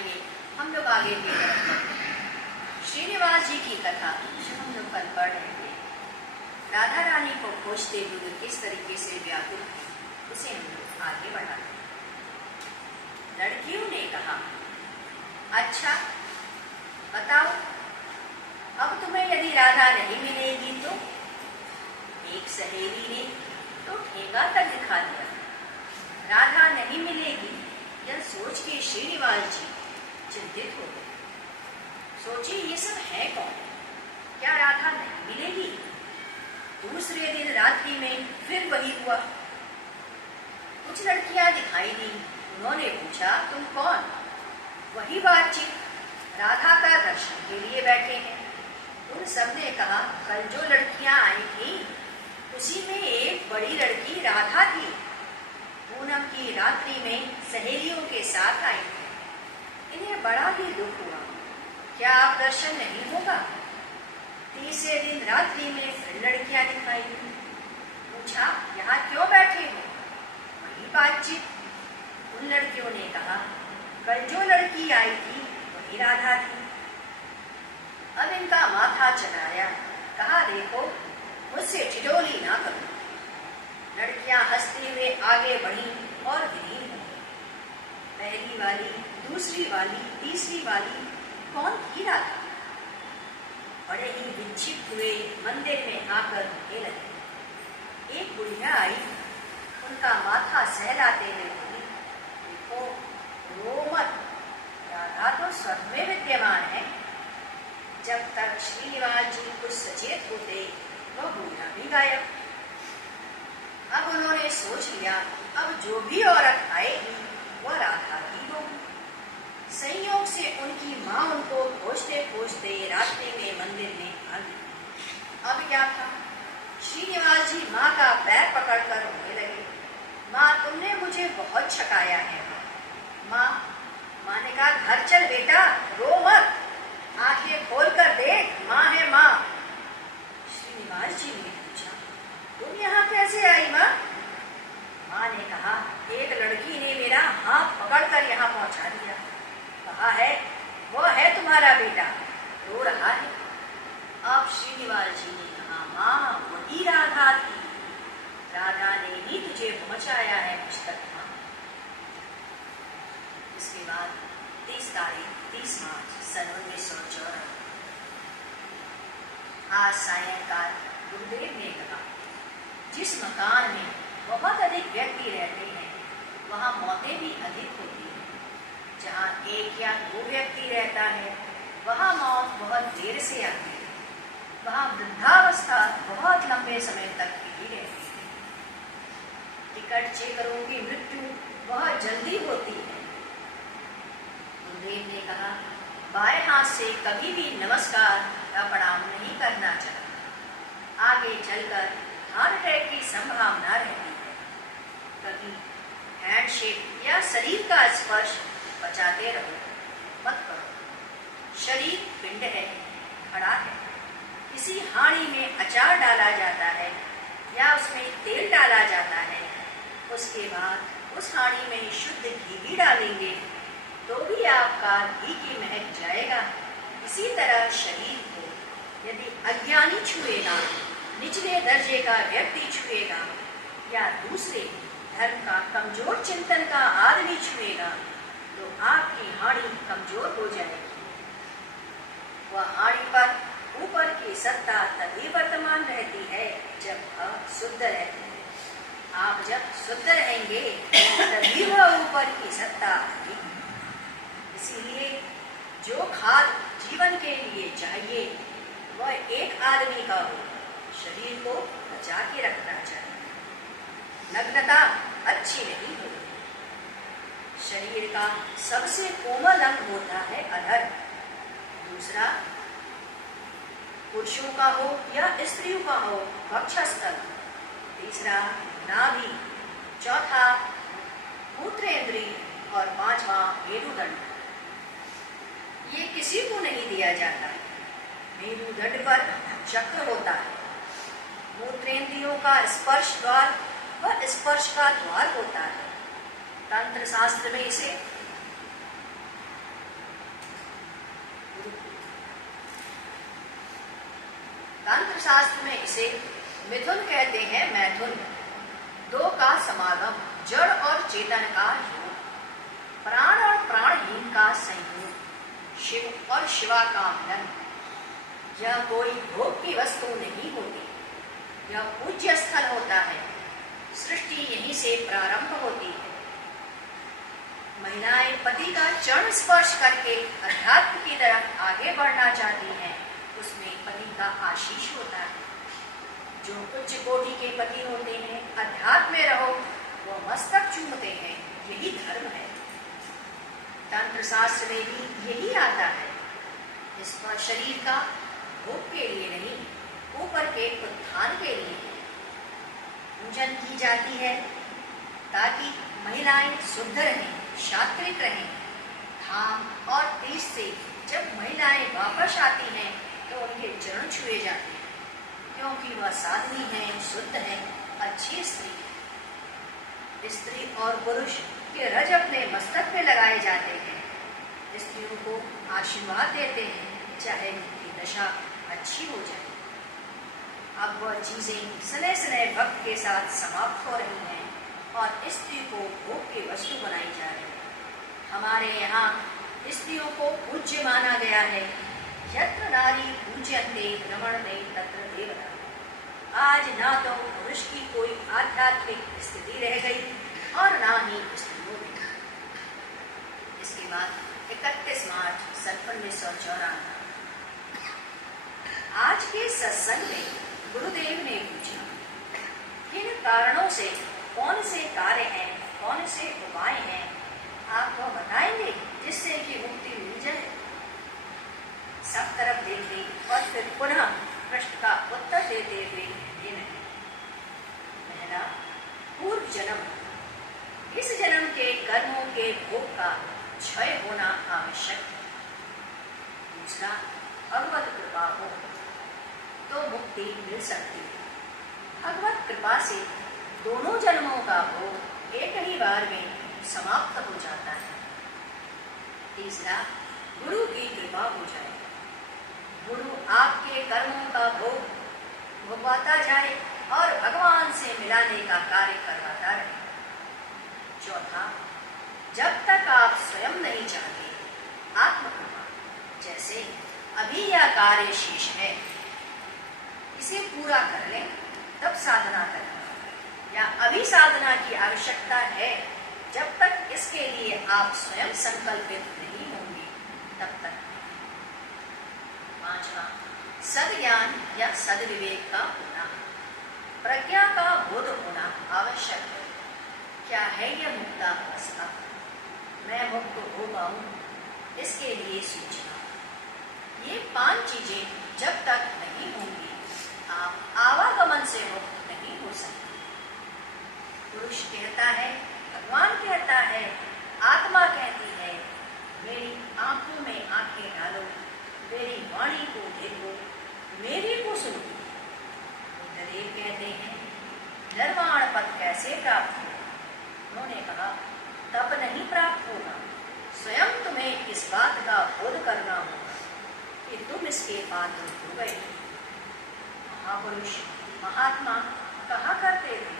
आइए हम लोग आगे की तरफ बढ़ते हैं। श्रीनिवास जी की कथा जो हम लोग कल पढ़ रहे थे, राधा रानी को खोजते हुए किस तरीके से व्याकुल थे, उसे हम लोग आगे बढ़ाते हैं। लड़कियों ने कहा, अच्छा बताओ, अब तुम्हें यदि राधा नहीं मिलेगी तो? एक सहेली ने तो ठेंगा तक दिखा दिया। राधा नहीं मिलेगी यह सोच के श्रीनिवास जी चिंतित हो गए। सोचे ये सब है कौन, क्या राधा नहीं मिलेगी? दूसरे दिन रात्रि में फिर वही हुआ। कुछ लड़कियां दिखाई दी, उन्होंने पूछा तुम कौन? वही बातचीत, राधा का दर्शन के लिए बैठे हैं। उन सब ने कहा कल जो लड़कियां आई थी उसी में एक बड़ी लड़की राधा थी, पूनम की रात्रि में सहेलियों के साथ आई थी। इन्हें बड़ा ही दुख हुआ, क्या आप दर्शन नहीं होगा? तीसरे दिन रात्रि में फिर लड़कियां दिखाई दी, पूछा यहाँ क्यों बैठे हो? वही बातचीत, उन लड़कियों ने कहा कल जो लड़की आई थी वही राधा थी। अब इनका माथा चढ़ाया, कहा देखो मुझसे ठिठोली ना करो। लड़कियां हंसते हुए आगे बढ़ी और विलीन हो गई। पहली वाली, दूसरी वाली, तीसरी वाली कौन थी राधा? बड़े ही विक्षिप्त हुए मंदिर में आकर रोने लगे। एक बुढ़िया आई, उनका माथा सहलाते हुए बोली, देखो रो मत, राधा तो स्वर्ग में विद्यमान है। जब तक श्रीनिवास जी कुछ सचेत होते वह बुढ़िया भी गायब। अब उन्होंने सोच लिया अब जो भी औरत आएगी वह राधा ही होगी। संयोग से उनकी माँ उनको खोजते खोजते रास्ते में मंदिर में आ गई। अब क्या था, श्रीनिवास जी माँ का पैर पकड़कर रोने लगे। माँ तुमने मुझे बहुत छकाया है। माँ ने कहा घर चल बेटा, रो मत, आंखें खोल कर देख, माँ है माँ। श्रीनिवास जी ने पूछा तुम यहाँ कैसे आई माँ? माँ ने कहा एक लड़की ने मेरा हाथ पकड़कर यहाँ पहुँचा दिया, कहा है वो है तुम्हारा बेटा, रो रहा है। अब श्रीनिवास जी ने कहा माँ वही राधा थी, राधा ने ही तुझे पहुँचाया है मुझ तक माँ। इसके बाद 30 तारीख 30 मार्च सन 1954 आज सायंकाल गुरुदेव ने कहा जिस मकान में बहुत अधिक व्यक्ति रहते हैं वहाँ मौतें भी अधिक होती हैं। जहाँ एक या दो व्यक्ति रहता है वहाँ मौत बहुत देर से आती है। वहाँ वृद्धावस्था बहुत लंबे समय तक टिकी रहती है। टिकट चेकरों की मृत्यु बहुत जल्दी होती है। गुरुदेव ने कहा बाएं हाथ से कभी भी नमस्कार या प्रणाम नहीं करना चाहिए। आगे चलकर हार्ट अटैक की संभावना रहती है। कभी हैंडशेक या शरीर का स्पर्श बचाते रहो, मत करो। शरीर पिंड है, खड़ा है। किसी हांडी में अचार डाला जाता है या उसमें तेल डाला जाता है, उसके बाद उस हांडी में शुद्ध घी भी डालेंगे तो भी आपका घी की महक जाएगा। इसी तरह शरीर को यदि अज्ञानी छुएगा, निचले दर्जे का व्यक्ति छुएगा या दूसरे धर्म का कमजोर चिंतन का आदमी छुएगा तो आपकी हांडी कमजोर हो जाएगी। वह हांडी पर ऊपर की सत्ता तभी वर्तमान रहती है जब आप शुद्ध रहते हैं। आप जब शुद्ध रहेंगे तभी वह ऊपर की सत्ता आएगी। इसीलिए जो खाद जीवन के लिए चाहिए वह एक आदमी का हो। शरीर को बचा के रखना चाहिए। नग्नता अच्छी नहीं होती। शरीर का सबसे कोमल अंग होता है अधर। दूसरा पुरुषों का हो या स्त्रियों का हो वक्षस्थल। तीसरा नाभि। चौथा मूत्रेंद्री और पांचवा मेरुदंड। ये किसी को नहीं दिया जाता है। मेरुदंड पर चक्र होता है। मूत्रेंद्रियों का स्पर्श द्वार व स्पर्श का द्वार होता है। तंत्र शास्त्र में इसे इसे मिथुन कहते हैं। मैथुन दो का समागम, जड़ और चेतन का योग, प्राण और प्राणहीन का संयोग, शिव और शिवा का मिलन। यह कोई भोग की वस्तु नहीं होती, यह पूज्य स्थल होता है। सृष्टि यहीं से प्रारंभ होती है। महिलाएं पति का चरण स्पर्श करके अध्यात्म की तरफ आगे बढ़ना चाहती हैं, उसमें पति का आशीष होता है। जो उच्च कोटि के पति होते हैं, अध्यात्म में रहो, वो मस्तक चूमते हैं, यही धर्म है। तंत्र शास्त्र में भी यही आता है। इस पर शरीर का भोग के लिए नहीं, ऊपर के उत्थान के लिए पूजन की जाती है, ताकि महिलाएं शुद्ध रहें, शात्रिक रहें। धाम और तीज से जब महिलाएं वापस आती हैं तो उनके चरण छुए जाते हैं, क्योंकि वह साध्वी है, शुद्ध है, अच्छी स्त्री है। स्त्री और पुरुष के रज अपने मस्तक पे लगाए जाते हैं। स्त्रियों को आशीर्वाद देते हैं, चाहे उनकी दशा अच्छी हो जाए। अब वह चीजें स्नेह स्नेह भक्त के साथ समाप्त हो रही हैं और स्त्री को भोग की वस्तु बनाई जा रही है। हमारे यहाँ स्त्रियों को पूज्य माना गया है। यत्र नारी पूज्यन्ते रमणते तत्र देवता। आज ना तो पुरुष की कोई आध्यात्मिक स्थिति रह गई और ना ही स्त्रियों की। इसके बाद 31 मार्च 1994 आज के सत्संग में गुरुदेव ने पूछा, किन कारणों से कौन से कार्य हैं, कौन से उपाय हैं, आप वो बताएंगे जिससे कि मुक्ति मिल जाए। सब तरफ देखे और फिर पुनः प्रश्न का उत्तर देते हुए पहला, पूर्व जन्म। इस जन्म के कर्मों के भोग का क्षय होना आवश्यक है। दूसरा, भगवत कृपा हो तो मुक्ति मिल सकती है। भगवत कृपा से दोनों जन्मों का भोग एक ही बार में समाप्त हो जाता है। तीसरा, गुरु की कृपा हो जाए, गुरु आपके कर्मों का भोग भोगवाता जाए और भगवान से मिलाने का कार्य करवाता रहे। चौथा, जब तक आप स्वयं नहीं चाहते, आत्मकृपा। जैसे अभी यह कार्य शेष है, इसे पूरा कर लें, तब साधना करें, या अभी साधना की आवश्यकता है, जब तक इसके लिए आप स्वयं संकल्पित नहीं होंगे तब तक। पांचवा, सद्ज्ञान या सद्विवेक का होना, प्रज्ञा का बोध होना आवश्यक है। क्या है यह मुक्तावस्था, मैं मुक्त हो पाऊं, इसके लिए सूचना। ये 5 चीजें जब तक नहीं होंगी, आप आवागमन से मुक्त नहीं हो सकते। पुरुष कहता है, भगवान कहता है, आत्मा कहती है, मेरी आंखों में आंखें डालो, मेरी वाणी को देखो, मेरी को सुनो। बुद्धदेव कहते हैं, निर्वाण पद कैसे प्राप्त हो? उन्होंने कहा, तब नहीं प्राप्त होगा, स्वयं तुम्हें इस बात का बोध करना होगा कि तुम इसके पात्र हो गए। महापुरुष महात्मा कहा करते थे,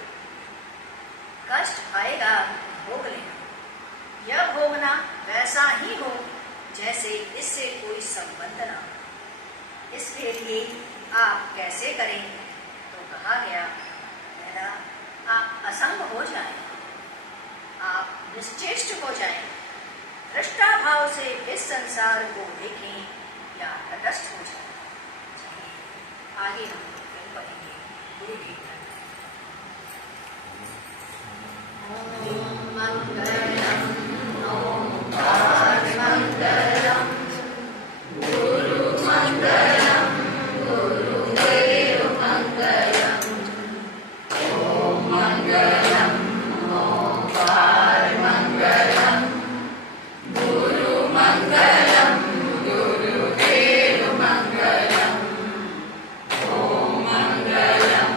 कष्ट आएगा भोग लेना, यह भोगना वैसा ही हो जैसे इससे कोई संबंध ना हो। इसके लिए आप कैसे करें? तो कहा गया, पहला, आप असंग हो जाएं, आप निश्चेष्ट हो जाएं, दृष्टा भाव से इस संसार को देखें या तटस्थ हो जाएं। आगे हम पढ़ेंगे गुरु की मंगलम, ओंकार मंगलम, गुरु मंगलम, गुरुदेव मंगलम, ओम मंगलम, ओंकार मंगलम, गुरु मंगलम, गुरुदेव मंगलम, ओम मंगलम,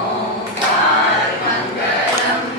ओंकार मंगलम,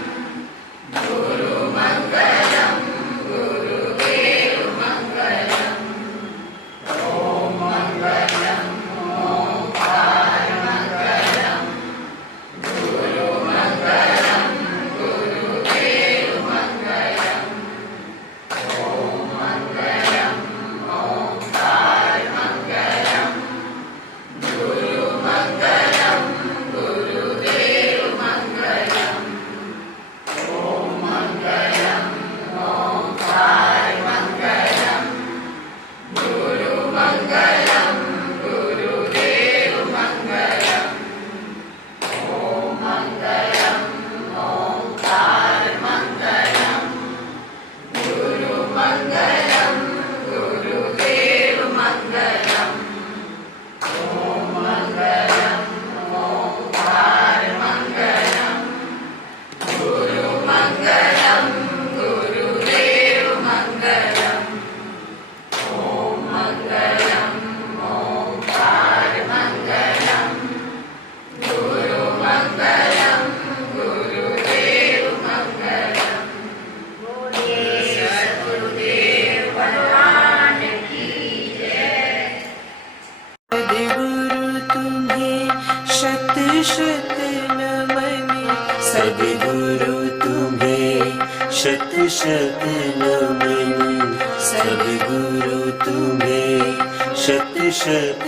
शत शत नमन सद्गुरु तुम्हें शत शत